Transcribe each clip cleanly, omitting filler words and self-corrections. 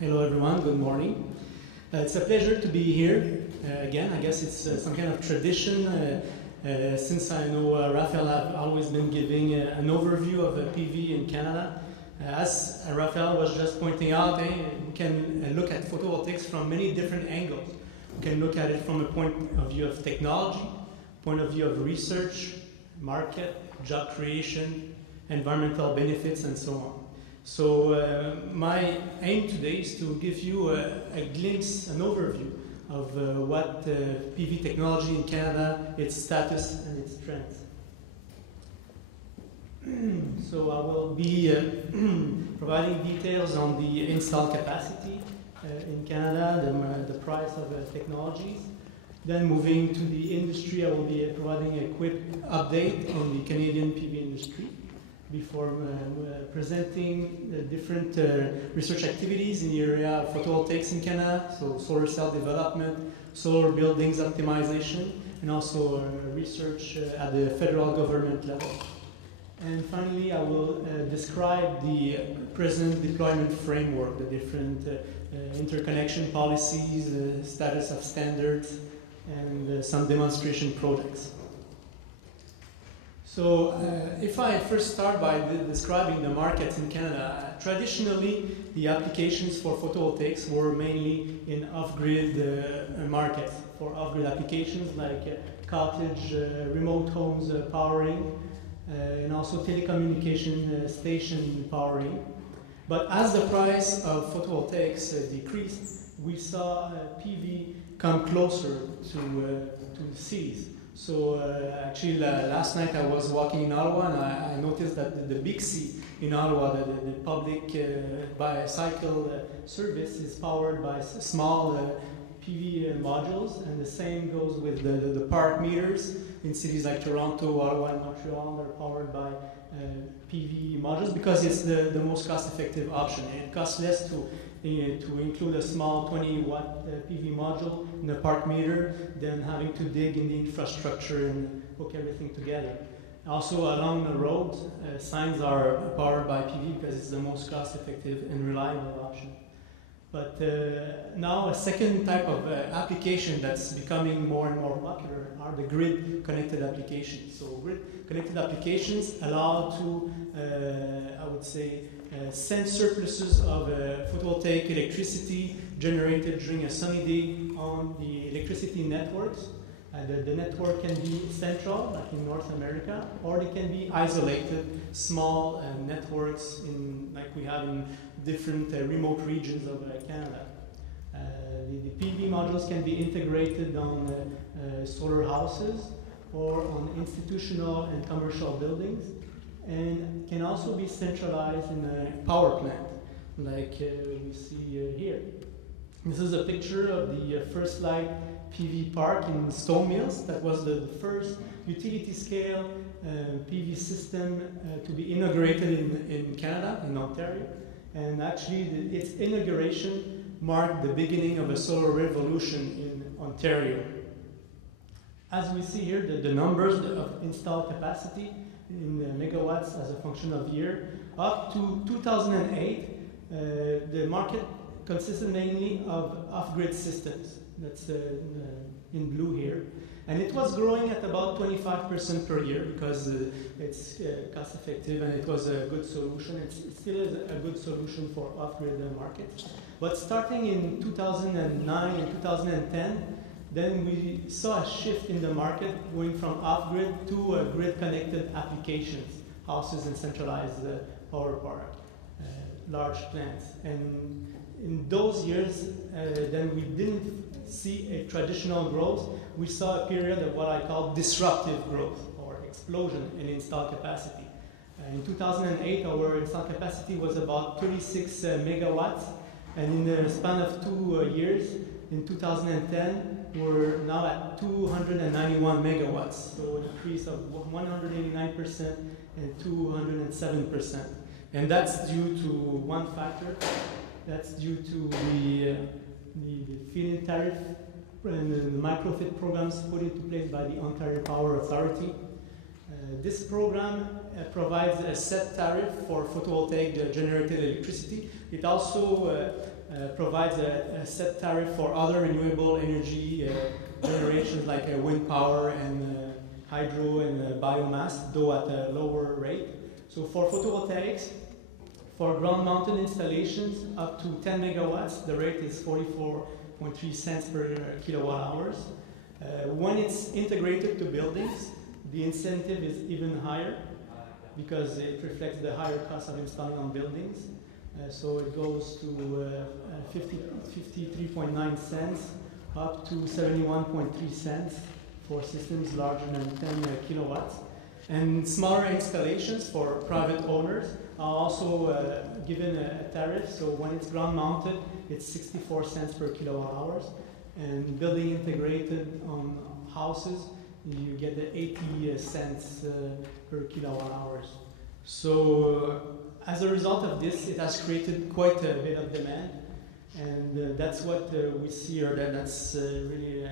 Hello everyone, good morning. It's a pleasure to be here again. I guess it's some kind of tradition since I know Raphael have always been giving an overview of PV in Canada. As Raphael was just pointing out, we can look at photovoltaics from many different angles. We can look at it from a point of view of technology, point of view of research, market, job creation, environmental benefits, and so on. So my aim today is to give you a glimpse, an overview of what PV technology in Canada, its status and its trends. So I will be providing details on the installed capacity in Canada, the price of technologies. Then moving to the industry, I will be providing a quick update on the Canadian PV industry before presenting the different research activities in the area of photovoltaics in Canada, so solar cell development, solar buildings optimization, and also research at the federal government level. And finally, I will describe the present deployment framework, the different interconnection policies, status of standards, and some demonstration projects. So if I first start by describing the markets in Canada, traditionally the applications for photovoltaics were mainly in off-grid markets, for off-grid applications like cottage, remote homes powering, and also telecommunication station powering. But as the price of photovoltaics decreased, we saw PV come closer to the cities. So actually last night I was walking in Ottawa and I noticed that the Big C in Ottawa, the public bicycle service is powered by small PV modules, and the same goes with the park meters in cities like Toronto, Ottawa and Montreal. They're powered by PV modules because it's the most cost-effective option. And it costs less to include a small 20-watt PV module in the park meter than having to dig in the infrastructure and hook everything together. Also, along the road, signs are powered by PV because it's the most cost-effective and reliable option. But now a second type of application that's becoming more and more popular are the grid-connected applications. So grid-connected applications allow to, I would say, send surpluses of photovoltaic electricity generated during a sunny day on the electricity networks. The network can be central, like in North America, or they can be isolated, small networks like we have in different remote regions of Canada. The PV modules can be integrated on solar houses or on institutional and commercial buildings, and can also be centralized in a power plant, like we see here. This is a picture of the First Light PV park in Stone Mills. That was the first utility-scale PV system to be inaugurated in Canada, in Ontario. And actually, its inauguration marked the beginning of a solar revolution in Ontario. As we see here, the numbers of installed capacity in megawatts as a function of year, up to 2008, the market consisted mainly of off-grid systems. That's in blue here. And it was growing at about 25% per year because it's cost effective and it was a good solution. It still is a good solution for off-grid markets. But starting in 2009 and 2010, then we saw a shift in the market going from off-grid to grid-connected applications, houses and centralized power park, large plants. And in those years, then we didn't see a traditional growth. We saw a period of what I call disruptive growth or explosion in installed capacity. In 2008, our installed capacity was about 36 megawatts, and in the span of 2 years, in 2010, we're now at 291 megawatts, so an increase of 189% and 207%. And that's due to one factor. That's due to the Feedin Tariff and the MicroFIT programs put into place by the Ontario Power Authority. This program provides a set tariff for photovoltaic generated electricity. It also provides a set tariff for other renewable energy generations like wind power and hydro and biomass, though at a lower rate. So for photovoltaics, for ground-mounted installations up to 10 megawatts, the rate is 44.3 cents per kilowatt hours. When it's integrated to buildings, the incentive is even higher because it reflects the higher cost of installing on buildings. So it goes to 53.9 cents up to 71.3 cents for systems larger than 10 kilowatts. And smaller installations for private owners are also given a tariff. So when it's ground mounted, it's 64 cents per kilowatt hours. And building integrated on houses, you get the 80 cents per kilowatt hours. So as a result of this, it has created quite a bit of demand. And that's what we see here. That's really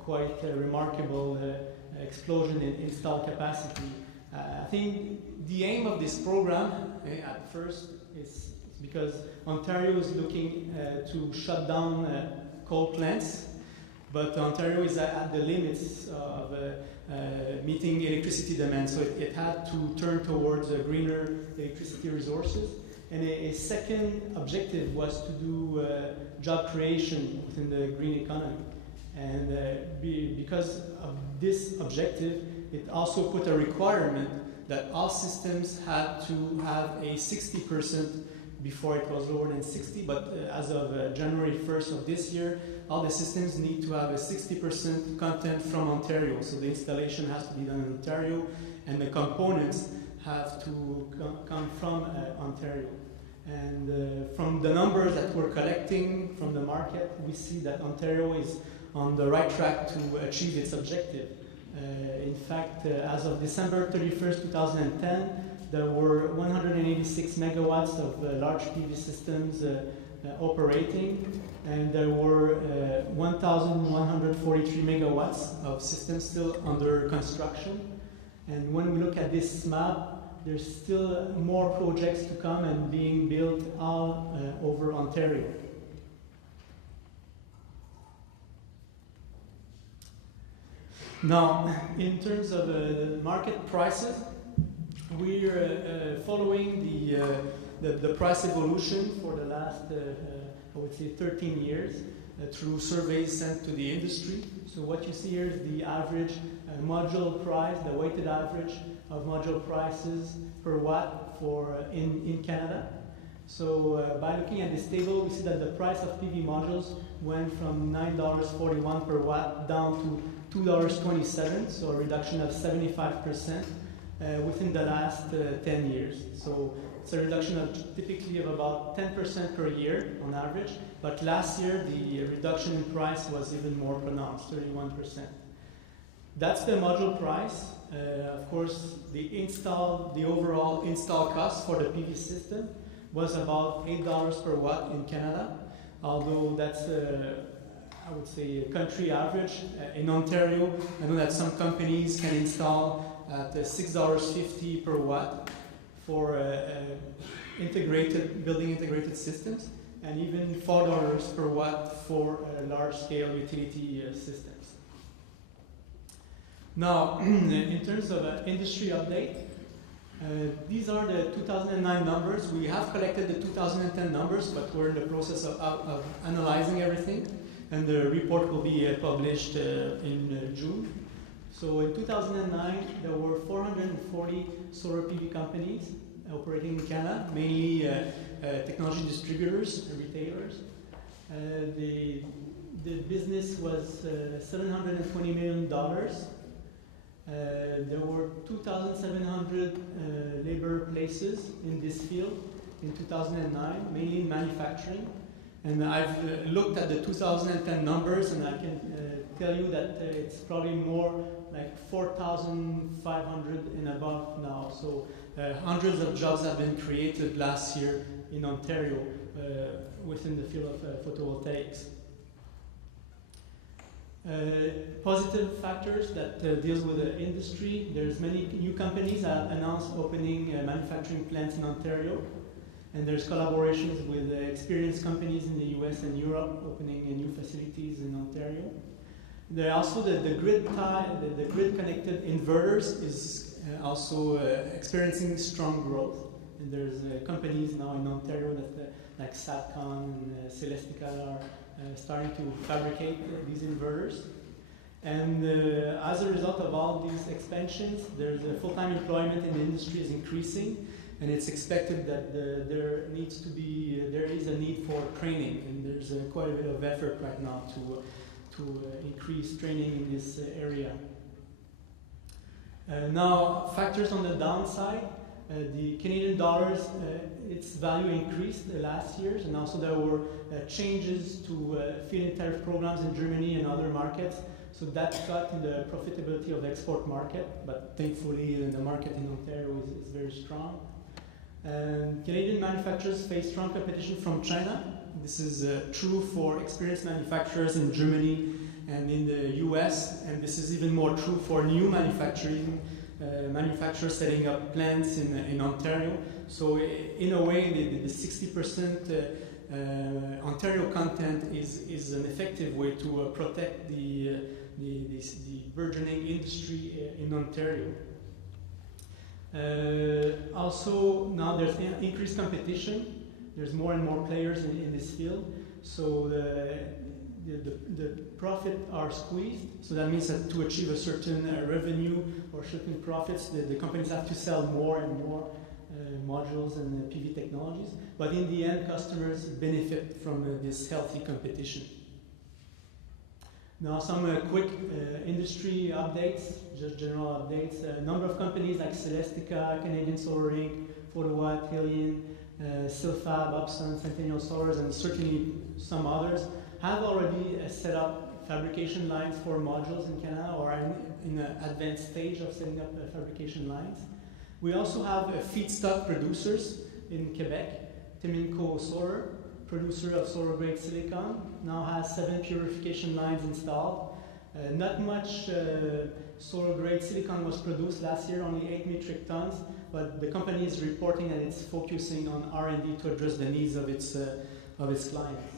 quite a remarkable explosion in install capacity. I think the aim of this program at first is because Ontario is looking to shut down coal plants, but Ontario is at the limits of meeting electricity demand, so it had to turn towards greener electricity resources. And a second objective was to do job creation within the green economy. And because of this objective, it also put a requirement that all systems had to have a 60%, before it was lower than 60, but as of January 1st of this year, all the systems need to have a 60% content from Ontario. So the installation has to be done in Ontario, and the components have to come from Ontario. And from the numbers that we're collecting from the market, we see that Ontario is on the right track to achieve its objective. In fact, as of December 31st, 2010, there were 186 megawatts of large PV systems operating, and there were 1,143 megawatts of systems still under construction. And when we look at this map, there's still more projects to come and being built all over Ontario. Now, in terms of market prices, we're following the price evolution for the last, I would say, 13 years through surveys sent to the industry. So what you see here is the average module price, the weighted average of module prices per watt in Canada. So by looking at this table, we see that the price of PV modules went from $9.41 per watt down to $2.27, so a reduction of 75% within the last 10 years. So it's a reduction of typically of about 10% per year on average, but last year the reduction in price was even more pronounced, 31%. That's the module price. Of course, the overall install cost for the PV system was about $8 per watt in Canada, although that's I would say a country average. In Ontario, I know that some companies can install at $6.50 per watt for building integrated systems, and even $4 per watt for large-scale utility systems. Now, in terms of industry update, these are the 2009 numbers. We have collected the 2010 numbers, but we're in the process of analyzing everything, and the report will be published in June. So in 2009, there were 440 solar PV companies operating in Canada, mainly technology distributors and retailers. The business was $720 million. There were 2,700 labor places in this field in 2009, mainly in manufacturing. And I've looked at the 2010 numbers, and I can tell you that it's probably more like 4,500 and above now. So hundreds of jobs have been created last year in Ontario within the field of photovoltaics. Positive factors that deals with the industry. There's many new companies that announced opening manufacturing plants in Ontario. And there's collaborations with experienced companies in the US and Europe opening new facilities in Ontario. There are also the grid connected inverters is also experiencing strong growth. And there's companies now in Ontario that like Satcon and Celestica are starting to fabricate these inverters. And as a result of all these expansions, there's full-time employment in the industry is increasing, and it's expected that there is a need for training, and there's quite a bit of effort right now to increase training in this area. Now, factors on the downside. The Canadian dollars, its value increased last year, and also there were changes to feed-in tariff programs in Germany and other markets. So that cut the profitability of the export market, but thankfully the market in Ontario is very strong. Canadian manufacturers face strong competition from China. This is true for experienced manufacturers in Germany and in the US, and this is even more true for new manufacturers setting up plants in Ontario. So in a way, the 60% Ontario content is an effective way to protect the burgeoning industry in Ontario. Also, now there's increased competition. There's more and more players in this field. So the profit are squeezed. So that means that to achieve a certain revenue or certain profits, the companies have to sell more and more modules and PV technologies. But in the end, customers benefit from this healthy competition. Now some quick industry updates, just general updates. A number of companies like Celestica, Canadian Solar Inc., Photowatt, Hillian, Silfab, Upson, Centennial Solars, and certainly some others have already set up fabrication lines for modules in Canada or are in an advanced stage of setting up fabrication lines. We also have feedstock producers in Quebec. Teminco Solar, producer of solar-grade silicon, now has 7 purification lines installed. Not much solar-grade silicon was produced last year, only 8 metric tons, but the company is reporting that it's focusing on R&D to address the needs of its clients.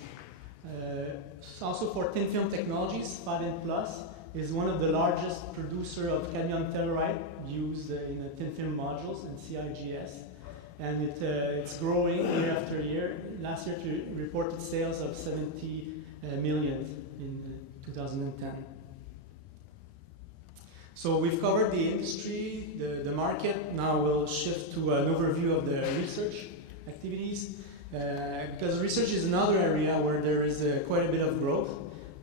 Also for thin film technologies, Feedin Plus is one of the largest producer of cadmium telluride used in thin film modules and CIGS. And it's growing year after year. Last year it reported sales of 70 million in 2010. So we've covered the industry, the market. Now we'll shift to an overview of the research activities. Because research is another area where there is quite a bit of growth.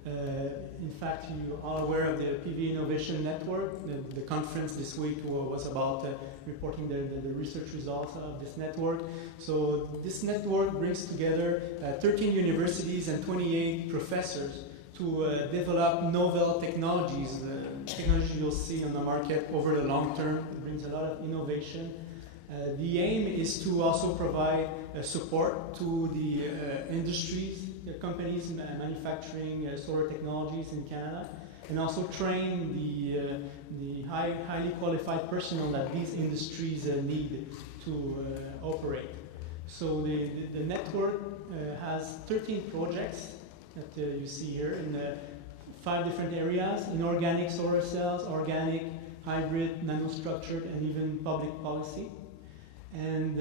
In fact, you are aware of the PV Innovation Network. The conference this week was about reporting the research results of this network. So this network brings together 13 universities and 28 professors to develop novel technologies. Technology you'll see on the market over the long term. It brings a lot of innovation. The aim is to also provide support to the industries, the companies manufacturing solar technologies in Canada, and also train the highly qualified personnel that these industries need to operate. So the network has 13 projects that you see here in 5 different areas: inorganic solar cells, organic, hybrid, nanostructured, and even public policy. And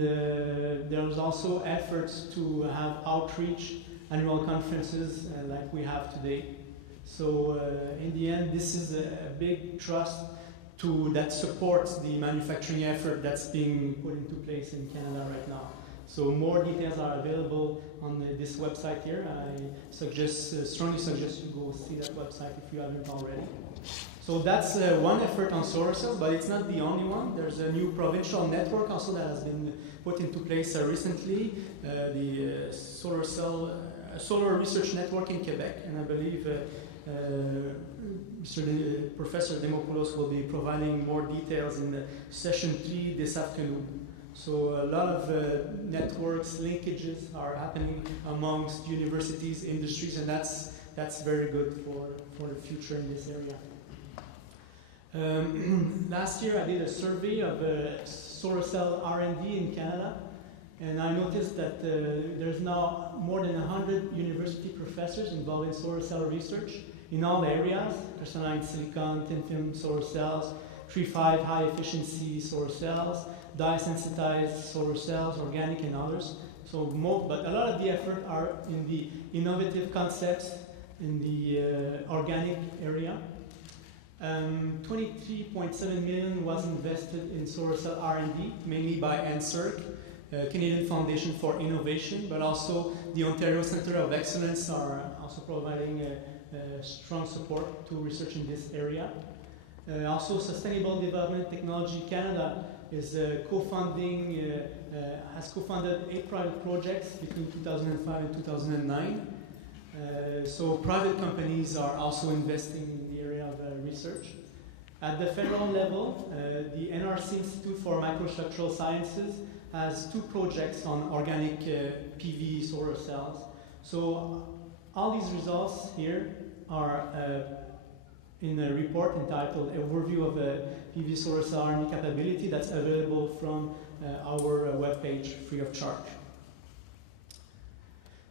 there's also efforts to have outreach, annual conferences like we have today. So in the end, this is a big trust that supports the manufacturing effort that's being put into place in Canada right now. So more details are available on this website here. I strongly suggest you go see that website if you haven't already. So that's one effort on solar cells, but it's not the only one. There's a new provincial network also that has been put into place recently, the Solar Research Network in Quebec, and I believe Professor Demopoulos will be providing more details in session 3 this afternoon. So a lot of networks, linkages are happening amongst universities, industries, and that's very good for the future in this area. Last year I did a survey of solar cell R&D in Canada, And I noticed that there's now more than 100 university professors involved in solar cell research in all areas: crystalline silicon, thin film solar cells, 3.5 high efficiency solar cells, dye sensitized solar cells, organic and others. So, but a lot of the effort are in the innovative concepts in the organic area. 23.7 million was invested in solar cell R&D, mainly by NSERC, Canadian Foundation for Innovation, but also the Ontario Centre of Excellence are also providing strong support to research in this area. Also, Sustainable Development Technology Canada is has co-funded 8 private projects between 2005 and 2009. So private companies are also investing in the area of research. At the federal level, the NRC Institute for Microstructural Sciences has 2 projects on organic PV solar cells. So all these results here are in a report entitled Overview of PV Solar Cell R&D Capability that's available from our webpage free of charge.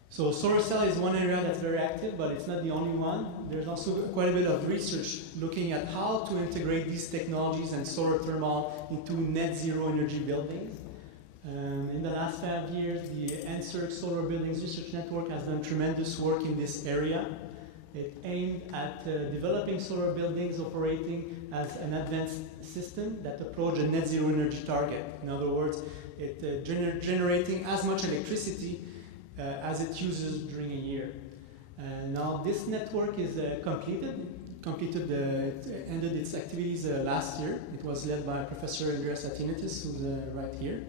So solar cell is one area that's very active, but it's not the only one. There's also quite a bit of research looking at how to integrate these technologies and solar thermal into net zero energy buildings. In the last 5 years, the NSERC Solar Buildings Research Network has done tremendous work in this area. It aimed at developing solar buildings operating as an advanced system that approach a net zero energy target. In other words, it generating as much electricity as it uses during a year. Now this network is it ended its activities last year. It was led by Professor Andreas Atinitis, who's right here.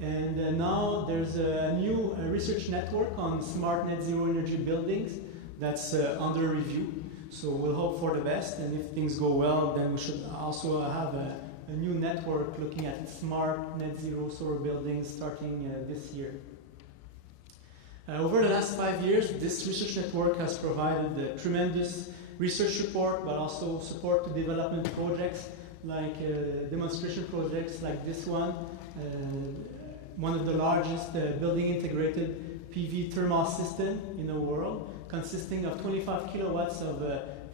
And now there's a new research network on smart net zero energy buildings that's under review. So we'll hope for the best, and if things go well, then we should also have a new network looking at smart net zero solar buildings starting this year. Over the last 5 years, this research network has provided tremendous research support, but also support to development projects like demonstration projects like this one of the largest building integrated PV thermal system in the world, consisting of 25 kilowatts of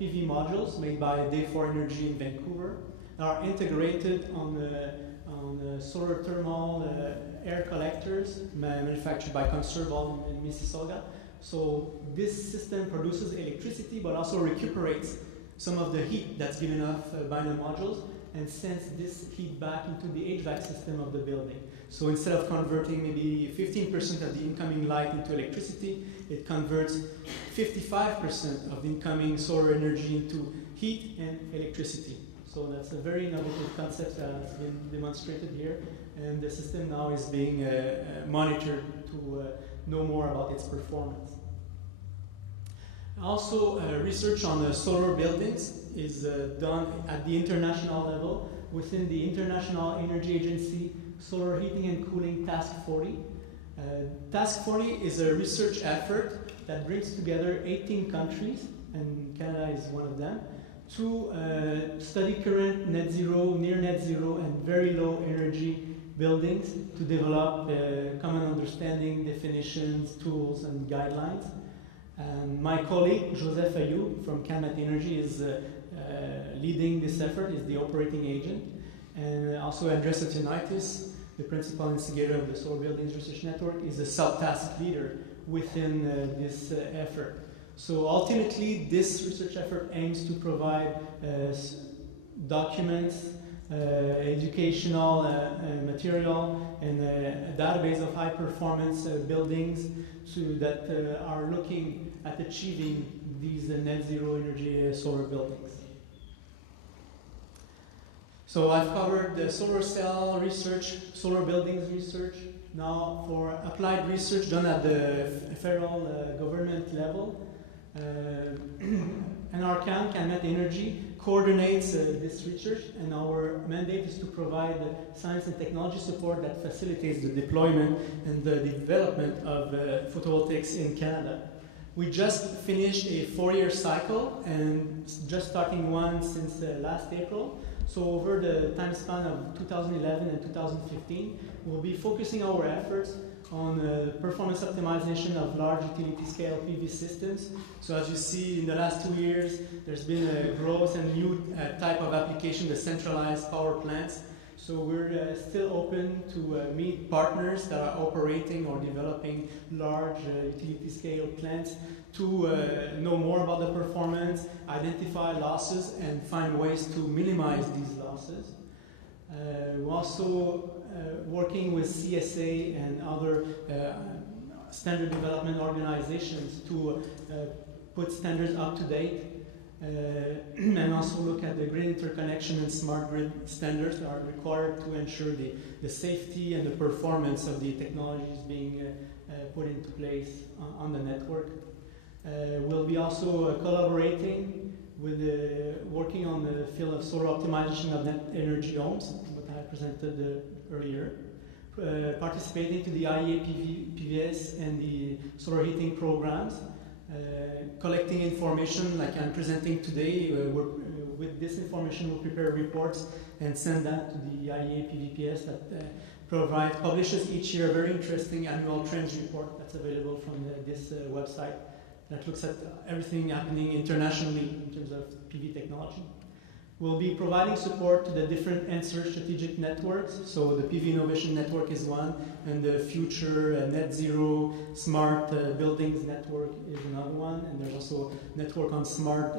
PV modules made by Day4 Energy in Vancouver, that are integrated on solar thermal air collectors manufactured by Conserval in Mississauga. So this system produces electricity but also recuperates some of the heat that's given off by the modules and sends this heat back into the HVAC system of the building. So instead of converting maybe 15% of the incoming light into electricity, it converts 55% of the incoming solar energy into heat and electricity. So that's a very innovative concept that has been demonstrated here, and the system now is being monitored to know more about its performance. Also, research on solar buildings is done at the international level within the International Energy Agency Solar Heating and Cooling Task 40. Task 40 is a research effort that brings together 18 countries, and Canada is one of them, to study current net zero, near net zero, and very low energy buildings to develop common understanding, definitions, tools, and guidelines. My colleague, Joseph Ayou from CanmetENERGY is leading this effort, is the operating agent. And also Andreas Atinitis, the principal instigator of the Solar Buildings Research Network, is a sub-task leader within this effort. So ultimately, this research effort aims to provide documents, educational material, and a database of high-performance buildings that are looking at achieving these net zero energy solar buildings. So I've covered the solar cell research, solar buildings research. Now for applied research done at the federal government level, NRCan, CanmetENERGY, coordinates this research, and our mandate is to provide science and technology support that facilitates the deployment and the development of photovoltaics in Canada. We just finished a 4-year cycle and just starting one since last April. So over the time span of 2011 and 2015, we'll be focusing our efforts on performance optimization of large utility scale PV systems. So as you see, in the last 2 years, there's been a growth and new type of application, the centralized power plants. So we're still open to meet partners that are operating or developing large utility scale plants to know more about the performance, identify losses, and find ways to minimize these losses. We're also working with CSA and other standard development organizations to put standards up to date and also look at the grid interconnection and smart grid standards that are required to ensure the safety and the performance of the technologies being put into place on the network. We'll be also collaborating with working on the field of solar optimization of net energy homes, what I presented earlier, participating to the IEA PVS and the solar heating programs, collecting information like I'm presenting today. With this information, we'll prepare reports and send that to the IEA PVPS that publishes each year a very interesting annual trends report that's available from this website that looks at everything happening internationally in terms of PV technology. We'll be providing support to the different answer strategic networks. So the PV Innovation Network is one, and the future net zero smart buildings network is another one. And there's also a network on smart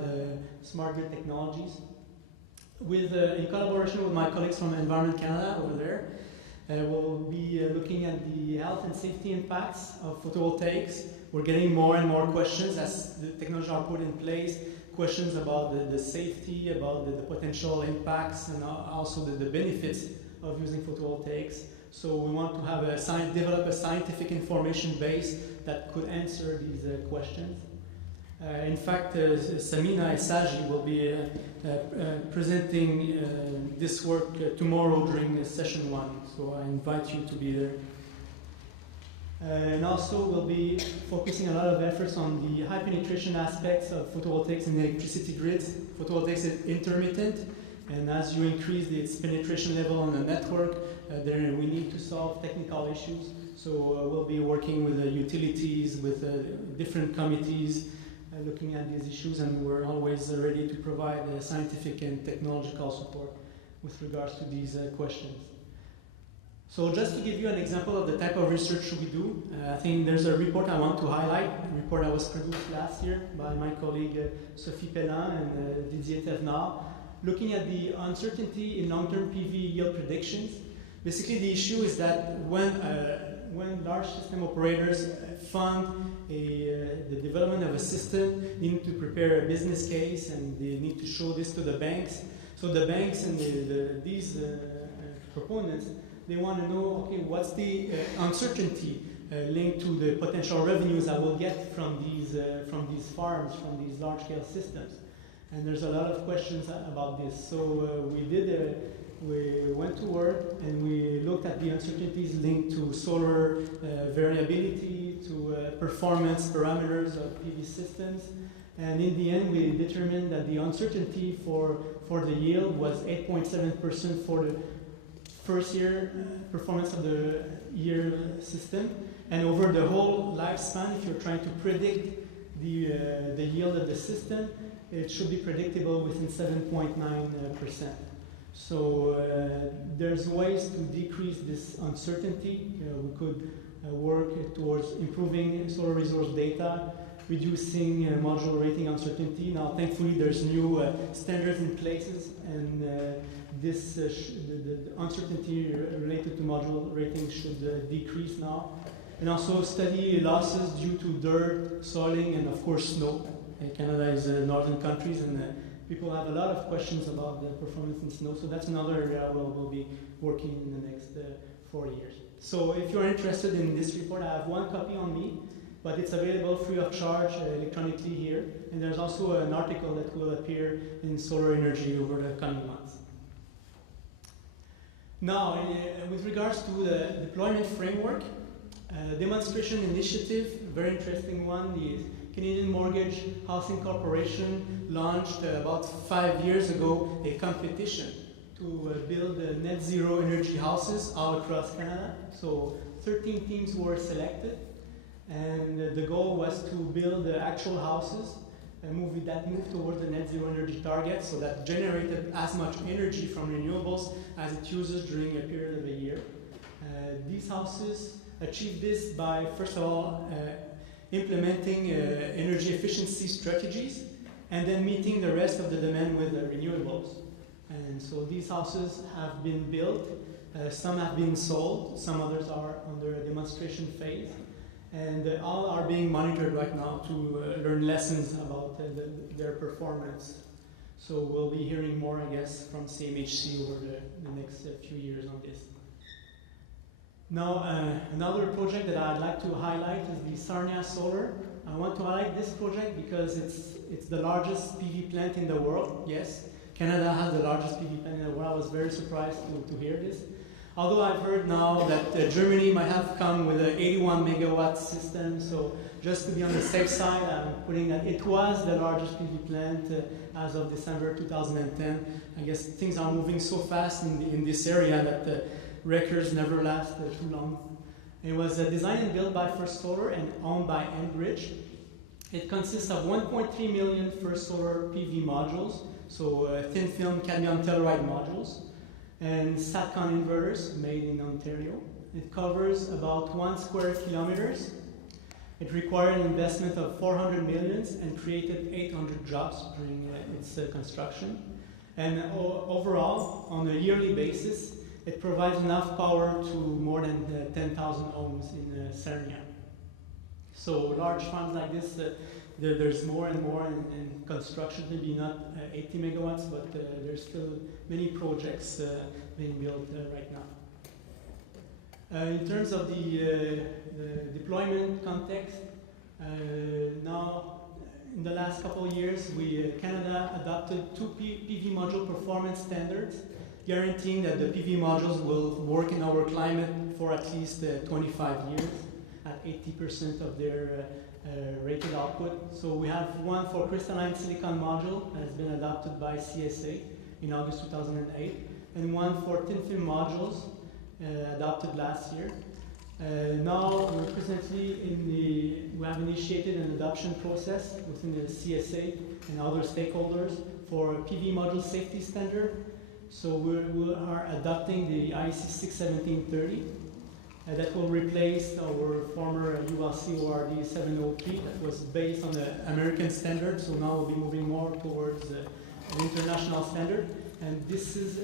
grid technologies. In collaboration with my colleagues from Environment Canada over there, we'll be looking at the health and safety impacts of photovoltaics. We're getting more and more questions as the technology are put in place. Questions about the safety, about the potential impacts, and also the benefits of using photovoltaics. So we want to have develop a scientific information base that could answer these questions. In fact, Samina Esaji will be presenting this work tomorrow during session 1. So I invite you to be there. And also we'll be focusing a lot of efforts on the high penetration aspects of photovoltaics in electricity grids. Photovoltaics is intermittent, and as you increase its penetration level on the network, then we need to solve technical issues. So we'll be working with the utilities, with different committees, looking at these issues, and we're always ready to provide scientific and technological support with regards to these questions. So just to give you an example of the type of research we do, I think there's a report I want to highlight, a report that was produced last year by my colleague Sophie Pellin and Didier Thévenard, looking at the uncertainty in long-term PV yield predictions. Basically, the issue is that when large system operators fund the development of a system, they need to prepare a business case and they need to show this to the banks. So the banks and these proponents, they want to know, okay, what's the uncertainty linked to the potential revenues I will get from these farms, from these large-scale systems. And there's a lot of questions about this. So we went to work and we looked at the uncertainties linked to solar variability, to performance parameters of PV systems. And in the end, we determined that the uncertainty for the yield was 8.7% for the first year performance of the year system, and over the whole lifespan, if you're trying to predict the yield of the system, it should be predictable within 7.9%. So there's ways to decrease this uncertainty. We could work towards improving solar resource data, reducing module rating uncertainty. Now, thankfully, there's new standards in places, and the uncertainty related to module rating should decrease now. And also study losses due to dirt, soiling, and of course snow. Canada is northern countries, and people have a lot of questions about the performance in snow. So that's another area where we'll be working in the next 4 years. So if you're interested in this report, I have one copy on me, but it's available free of charge electronically here. And there's also an article that will appear in Solar Energy over the coming months. Now, with regards to the deployment framework, demonstration initiative, very interesting one. The Canadian Mortgage Housing Corporation launched about 5 years ago a competition to build net zero energy houses all across Canada. So 13 teams were selected, and the goal was to build actual houses and move toward the net zero energy target, so that generated as much energy from renewables as it uses during a period of a year. These houses achieve this by, first of all, implementing energy efficiency strategies, and then meeting the rest of the demand with renewables. And so these houses have been built, some have been sold, some others are under a demonstration phase, and all are being monitored right now to learn lessons about their performance. So we'll be hearing more, I guess, from CMHC over the next few years on this. Now, another project that I'd like to highlight is the Sarnia Solar. I want to highlight this project because it's the largest PV plant in the world. Yes, Canada has the largest PV plant in the world. I was very surprised to hear this. Although I've heard now that Germany might have come with an 81 megawatt system, so just to be on the safe side, I'm putting that it was the largest PV plant as of December 2010. I guess things are moving so fast in this area that records never last too long. It was designed and built by First Solar and owned by Enbridge. It consists of 1.3 million First Solar PV modules, so thin film cadmium telluride modules, and SATCON inverters made in Ontario. It covers about 1 square kilometers. It required an investment of 400 millions and created 800 jobs during its construction. And overall, on a yearly basis, it provides enough power to more than 10,000 homes in Sarnia. So large farms like this, there's more and more in construction, maybe not 80 megawatts, but there's still many projects being built right now. In terms of the deployment context, now in the last couple of years, Canada adopted 2 PV module performance standards, guaranteeing that the PV modules will work in our climate for at least 25 years at 80% of their rated output. So we have one for crystalline silicon module that has been adopted by CSA in August 2008, and one for thin film modules adopted last year. Now we're presently we have initiated an adoption process within the CSA and other stakeholders for a PV module safety standard. So we are adopting the IEC 61730 that will replace our former ULC ORD 703 that was based on the American standard. So now we'll be moving more towards an international standard. And this is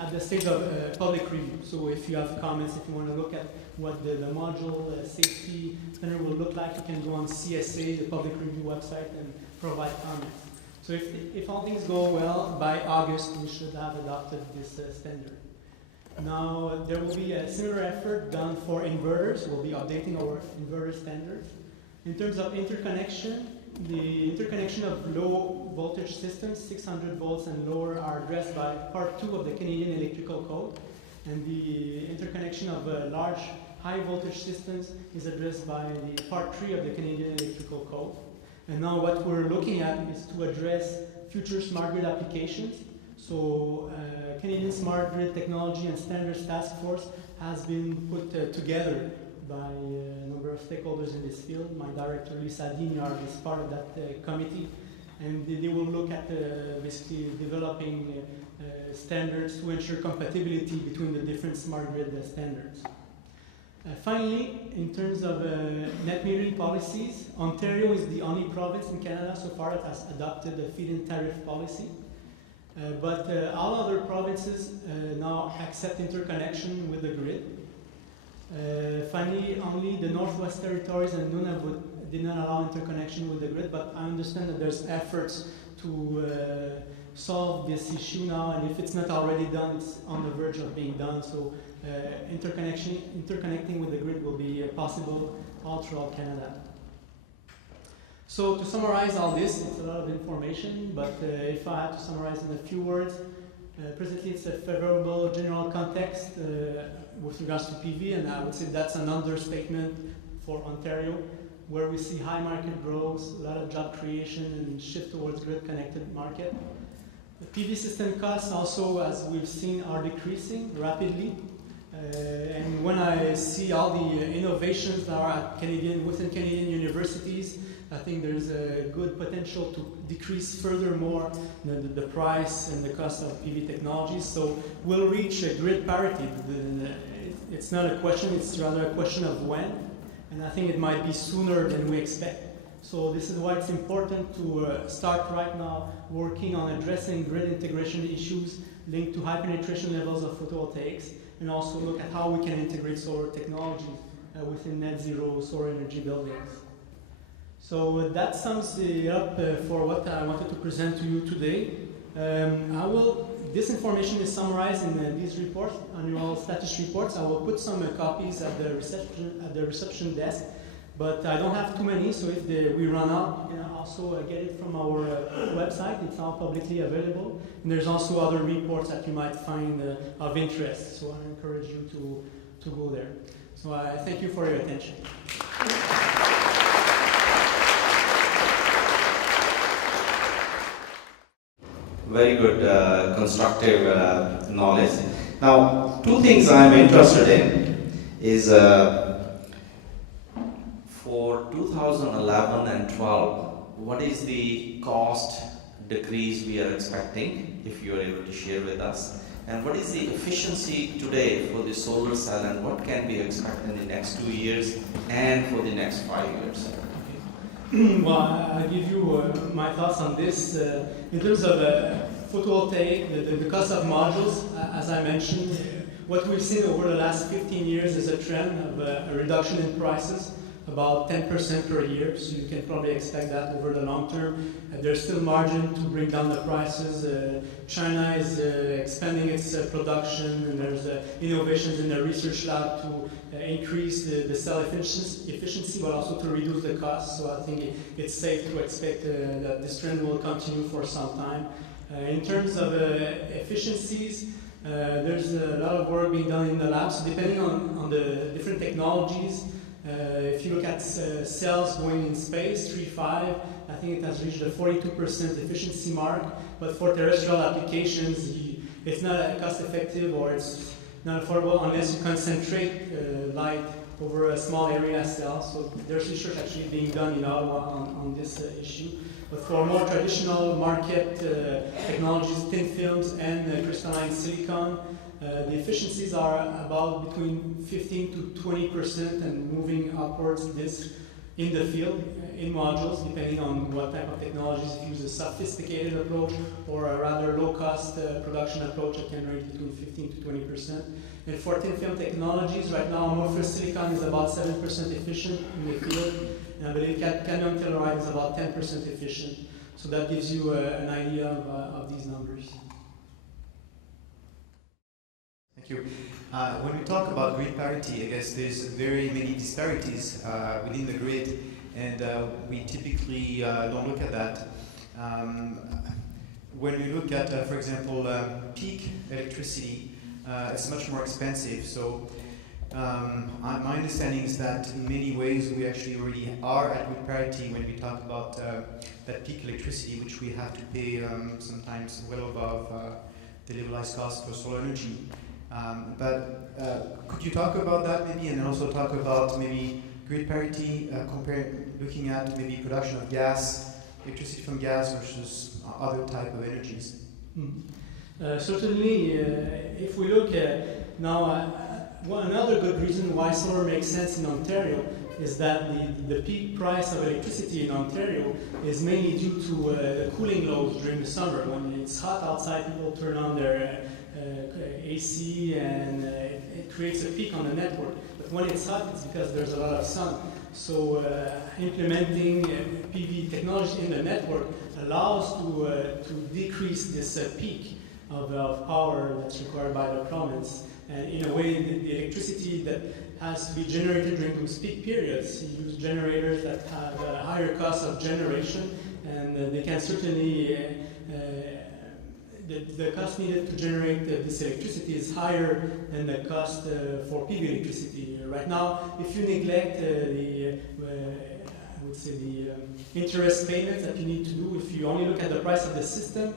at the stage of public review. So if you have comments, if you want to look at what the module safety standard will look like, you can go on CSA, the public review website, and provide comments. So if all things go well, by August we should have adopted this standard. Now there will be a similar effort done for inverters. We'll be updating our inverter standards. In terms of interconnection, the interconnection of low voltage systems, 600 volts and lower, are addressed by Part 2 of the Canadian Electrical Code. And the interconnection of large high voltage systems is addressed by the Part 3 of the Canadian Electrical Code. And now what we're looking at is to address future smart grid applications. So Canadian Smart Grid Technology and Standards Task Force has been put together by a number of stakeholders in this field. My director, Lisa Dignard, is part of that committee. And they will look at basically developing standards to ensure compatibility between the different smart grid standards. Finally, in terms of net metering policies, Ontario is the only province in Canada so far that has adopted the Feedin Tariff policy. But all other provinces now accept interconnection with the grid. Finally, only the Northwest Territories and Nunavut did not allow interconnection with the grid, but I understand that there's efforts to solve this issue now, and if it's not already done, it's on the verge of being done. So interconnecting with the grid will be possible all throughout Canada. So to summarize all this, it's a lot of information, but if I had to summarize in a few words, presently it's a favorable general context with regards to PV, and I would say that's an understatement for Ontario, where we see high market growth, a lot of job creation, and shift towards grid-connected market. The PV system costs also, as we've seen, are decreasing rapidly. And when I see all the innovations that are at within Canadian universities, I think there's a good potential to decrease furthermore the price and the cost of PV technologies. So we'll reach a grid parity. It's not a question, it's rather a question of when. And I think it might be sooner than we expect. So this is why it's important to start right now working on addressing grid integration issues linked to high penetration levels of photovoltaics, and also look at how we can integrate solar technologies within net zero solar energy buildings. So that sums it up for what I wanted to present to you today. This information is summarized in these reports, annual status reports. I will put some copies at the reception desk, but I don't have too many, so if we run out, you can also get it from our website. It's all publicly available. And there's also other reports that you might find of interest, so I encourage you to go there. So I thank you for your attention. Very good, constructive knowledge. Now, two things I'm interested in is for 2011 and 12, what is the cost decrease we are expecting, if you are able to share with us? And what is the efficiency today for the solar cell, and what can we expect in the next 2 years and for the next 5 years? Well, I'll give you my thoughts on this. In terms of photovoltaic, the cost of modules, as I mentioned, what we've seen over the last 15 years is a trend of a reduction in prices, about 10% per year, so you can probably expect that over the long term. There's still margin to bring down the prices. China is expanding its production, and there's innovations in the research lab to increase the cell efficiency, but also to reduce the cost. So I think it's safe to expect that this trend will continue for some time. In terms of efficiencies, there's a lot of work being done in the lab, so depending on the different technologies, if you look at cells going in space, 3.5, I think it has reached a 42% efficiency mark, but for terrestrial applications, it's not cost effective, or it's not affordable unless you concentrate light over a small area cell. So there's research actually being done in Ottawa on this issue. But for more traditional market technologies, thin films and crystalline silicon, the efficiencies are about between 15 to 20% and moving upwards this in the field, in modules, depending on what type of technologies. If you use a sophisticated approach or a rather low-cost production approach, it can range between 15 to 20%. And for thin film technologies, right now amorphous silicon is about 7% efficient in the field, and I believe cadmium telluride is about 10% efficient. So that gives you an idea of these numbers. Thank you. When we talk about grid parity, I guess there's very many disparities within the grid, and we typically don't look at that. When we look at, for example, peak electricity, it's much more expensive. So my understanding is that in many ways we actually already are at grid parity when we talk about that peak electricity, which we have to pay sometimes well above the levelized cost for solar energy. But could you talk about that maybe, and also talk about maybe grid parity, looking at maybe production of gas, electricity from gas versus other type of energies? Certainly, if we look at now, another good reason why solar makes sense in Ontario is that the peak price of electricity in Ontario is mainly due to the cooling loads during the summer. When it's hot outside, people turn on their AC, and it creates a peak on the network. But when it's hot, it's because there's a lot of sun. So implementing PV technology in the network allows to decrease this peak of power that's required by the province. And in a way, the electricity that has to be generated during those peak periods, you use generators that have a higher cost of generation, and they can certainly the cost needed to generate this electricity is higher than the cost for PV electricity. Right now, if you neglect the interest payments that you need to do, if you only look at the price of the system,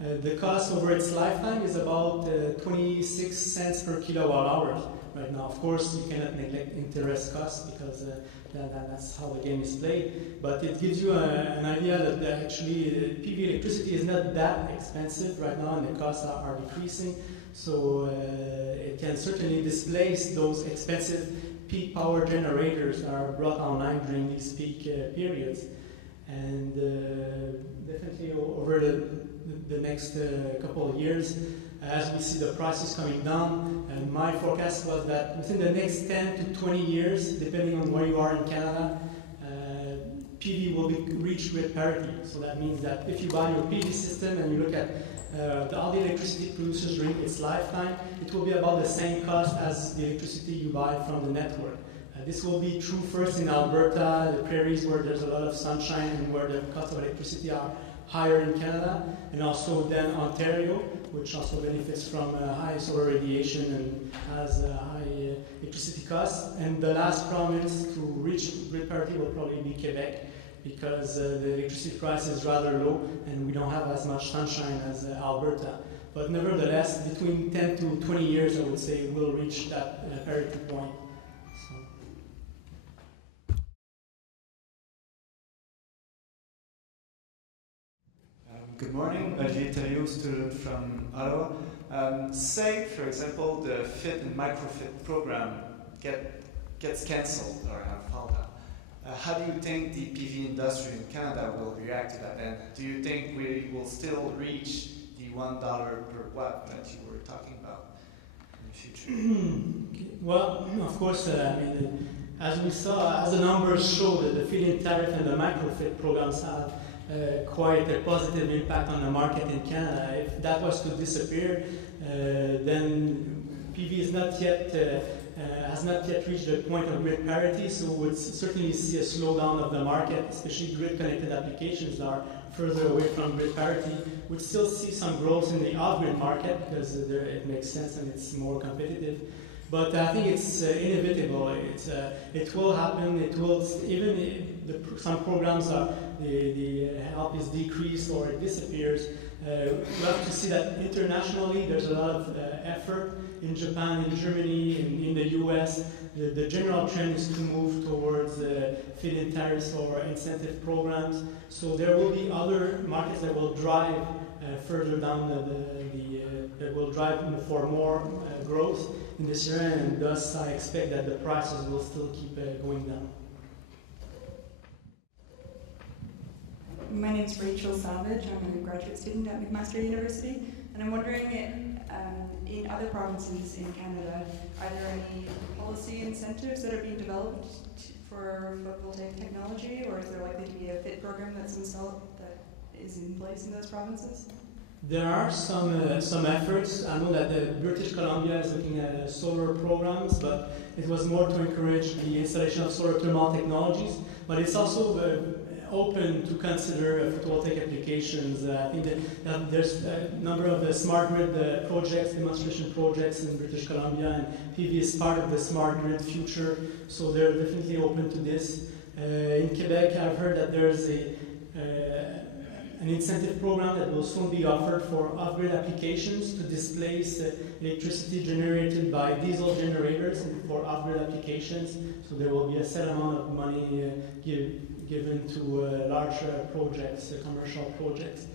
The cost over its lifetime is about 26 cents per kilowatt hour right now. Of course, you cannot neglect interest costs because that's how the game is played. But it gives you an idea that actually PV electricity is not that expensive right now, and the costs are decreasing. So it can certainly displace those expensive peak power generators that are brought online during these peak periods. And definitely over the next couple of years, as we see the prices coming down, and my forecast was that within the next 10 to 20 years, depending on where you are in Canada, PV will reach grid parity. So that means that if you buy your PV system and you look at all the electricity producers during its lifetime, it will be about the same cost as the electricity you buy from the network. This will be true first in Alberta, the prairies where there's a lot of sunshine and where the cost of electricity are higher in Canada, and also then Ontario, which also benefits from high solar radiation and has high electricity costs. And the last province to reach grid parity will probably be Quebec, because the electricity price is rather low and we don't have as much sunshine as Alberta. But nevertheless, between 10 to 20 years, I would say, we'll reach that parity point. Good morning, Yves Poissant, student from Ottawa. Say, for example, the FIT and MicroFIT program gets cancelled or have fallen down. How do you think the PV industry in Canada will react to that? And do you think we will still reach the $1 per watt that you were talking about in the future? Well, of course, as we saw, as the numbers show, that the Feedin Tariff and the MicroFIT programs have quite a positive impact on the market in Canada. If that was to disappear, then PV is not yet has not yet reached the point of grid parity, so we would certainly see a slowdown of the market, especially grid-connected applications that are further away from grid parity. We'd still see some growth in the off-grid market because it makes sense and it's more competitive. But I think it's inevitable. It will happen. It will, even if some programs are the help is decreased or it disappears. We have to see that internationally there's a lot of effort in Japan, in Germany, in the US. The general trend is to move towards feed-in tariffs or incentive programs. So there will be other markets that will drive further down that will drive for more growth in this area, and thus I expect that the prices will still keep going down. My name is Rachel Savage. I'm a graduate student at McMaster University, and I'm wondering in other provinces in Canada, are there any policy incentives that are being developed for photovoltaic technology, or is there likely to be a FIT program that is in place in those provinces? There are some efforts. I know that British Columbia is looking at solar programs, but it was more to encourage the installation of solar thermal technologies. But it's also open to consider photovoltaic applications. I think that there's a number of smart grid projects, demonstration projects in British Columbia, and PV is part of the smart grid future, so they're definitely open to this. In Quebec, I've heard that there's an incentive program that will soon be offered for off-grid applications to displace electricity generated by diesel generators for off-grid applications. So there will be a set amount of money given to large projects, commercial projects.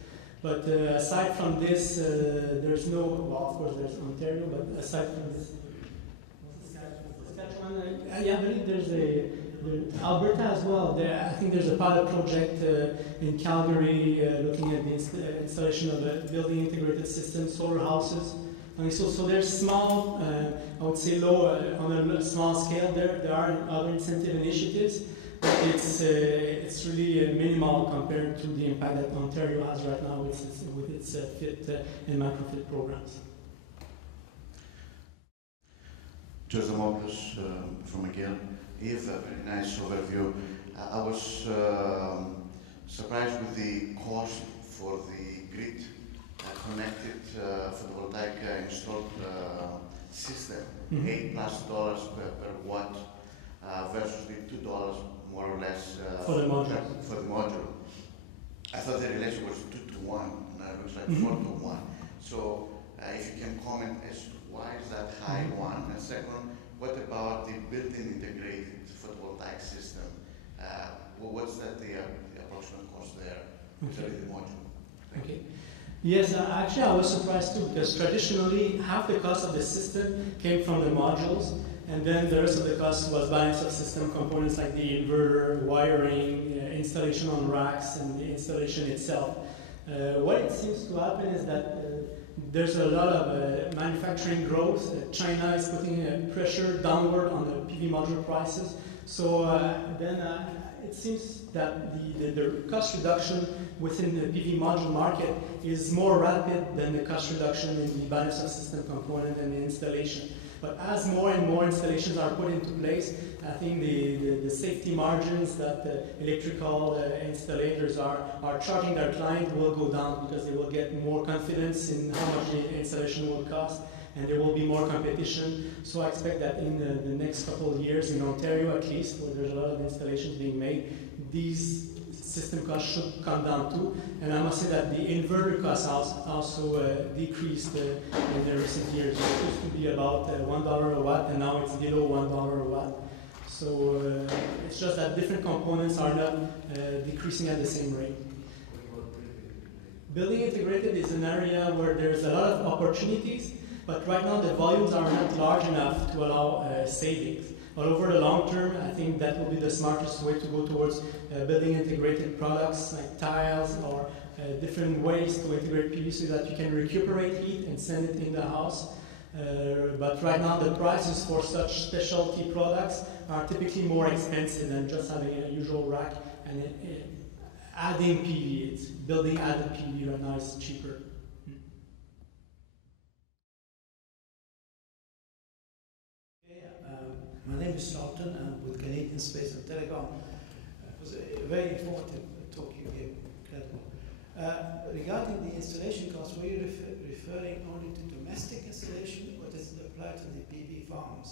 But aside from this, there's no, well, of course there's Ontario, but aside from this, Saskatchewan, I believe there's Alberta as well. I think there's a pilot project in Calgary looking at the installation of a building integrated system, solar houses. And so there's small, I would say low, on a small scale there are other incentive initiatives, but it's really minimal compared to the impact that Ontario has right now with its FIT and MicroFIT programs. Joseph Moblus from again. Yves, a very nice overview. I was surprised with the cost for the grid connected photovoltaic installed system. $8+ per watt versus the $2 more or less for the module. I thought the relation was 2 to 1. looks like 4 to 1. So if you can comment as to why is that high, one, and second, what about the built-in integrated photovoltaic system? What's the approximate cost there? Usually the module. Okay. Yes, actually I was surprised too, because traditionally half the cost of the system came from the modules, and then the rest of the cost was balance of system components like the inverter, wiring, installation on racks, and the installation itself. What it seems to happen is that there's a lot of manufacturing growth. China is putting pressure downward on the PV module prices. So then it seems that the cost reduction within the PV module market is more rapid than the cost reduction in the balance of system component and the installation. But as more and more installations are put into place, I think the safety margins that the electrical installators are charging their client will go down, because they will get more confidence in how much the installation will cost, and there will be more competition. So I expect that in the next couple of years, in Ontario at least, where there's a lot of installations being made, these system costs should come down too. And I must say that the inverter costs also decreased in the recent years. It used to be about $1 a watt, and now it's below $1 a watt. So it's just that different components are not decreasing at the same rate. Building integrated is an area where there's a lot of opportunities, but right now the volumes are not large enough to allow savings. But over the long term, I think that will be the smartest way to go towards building integrated products like tiles or different ways to integrate PV so that you can recuperate heat and send it in the house. But right now the prices for such specialty products are typically more expensive than just having a usual rack and adding PV. It's building added PV right now is cheaper. My name is Charlton. I'm with Canadian Space and Telecom. It was a very informative talk you gave. Incredible. Regarding the installation costs, were you referring only to domestic installation, or does it apply to the PV farms?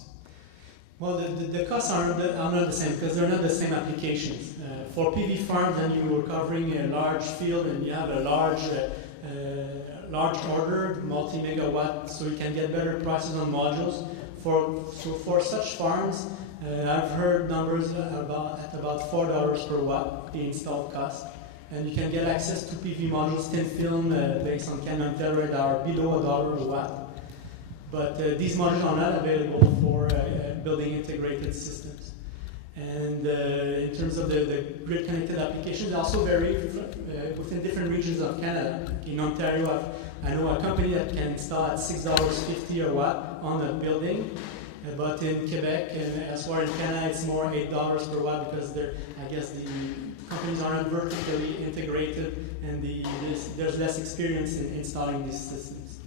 Well, the costs are not the same, because they're not the same applications. For PV farms, then you were covering a large field and you have a large order, multi-megawatt, so you can get better prices on modules. For such farms, I've heard numbers at about $4 per watt, the installed cost. And you can get access to PV modules, thin film, based on CanmetENERGY that are below $1 a watt. But these modules are not available for building integrated systems. And in terms of the grid-connected applications, they also vary within different regions of Canada. In Ontario, I know a company that can install at $6.50 a watt on a building, but in Quebec and elsewhere in Canada, it's more $8 per watt, because I guess the companies are not vertically integrated and there's less experience in installing these systems.